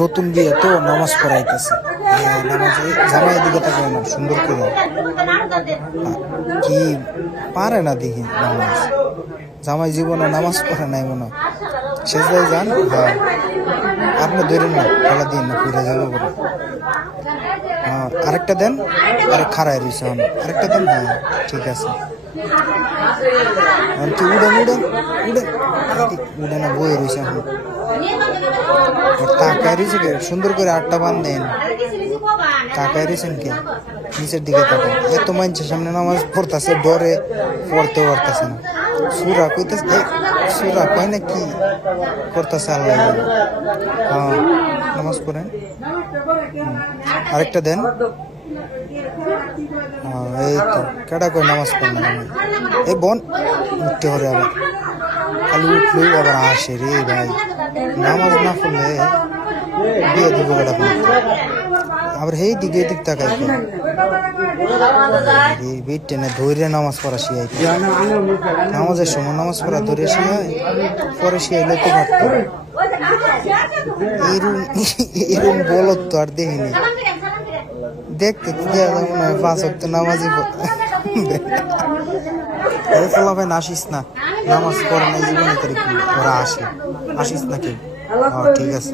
নতুন বিয়ে তো নামাজ পড়াইতেছে। নামাজে জামাই দিকে তাকায় না সুন্দর করে। কি পারে না দেখি নামাজ, জামাই জীবনে নামাজ পড়ে নাই মনে হয়। সেজদায় যান। হ্যাঁ, আপনি ধরেন না, খেলা দিন না, ফিরে যাবো বলে। হ্যাঁ, আরেকটা দেন। আরে খারাই রয়েছে, আরেকটা দেন। হ্যাঁ ঠিক আছে। কি উড়েন উড়েন উড়েন, উড়ে না বয়ে রয়েছে এখন। তাকায় রয়েছে কে সুন্দর করে, আটটা বান দেন। তাকায় রয়েছেন কে নিচের দিকে তাকান। এত মানুষের সামনে নামাজ পড়তেছে, ডরে পড়তেও পারতেছে না। সুরা কইতেছে, সুরা কয় না কি করতেছে আল্লাহ। হ্যাঁ নামাজ পড়েন। আরেকটা দেন। হ্যাঁ এই তো কেডা কই নামাজ পড়েন না। এই বোন উঠতে হবে আবার, খালি উঠলেই আবার আসে রে ভাই। নামাজ না পড়লে বিয়ে দিব কেডা আবার সেই দিকে দিক তাকাই। বেট টেনে ধৈর্য নামাজ পড়া শিয়াই, নামাজের সময় নামাজ পড়া ধরে শিয়াই, পরে শিয়াইলে তো পারতো। এরম বলত তো আর দেখিনি, দেখতে তো দেওয়া যাবো না। 5 ওয়াক্ত নামাজই ফলা ভাই, আসিস না, নামাজ পড়ে না জীবনে, ওরা আসে, আসিস না কেউ। ঠিক আছে।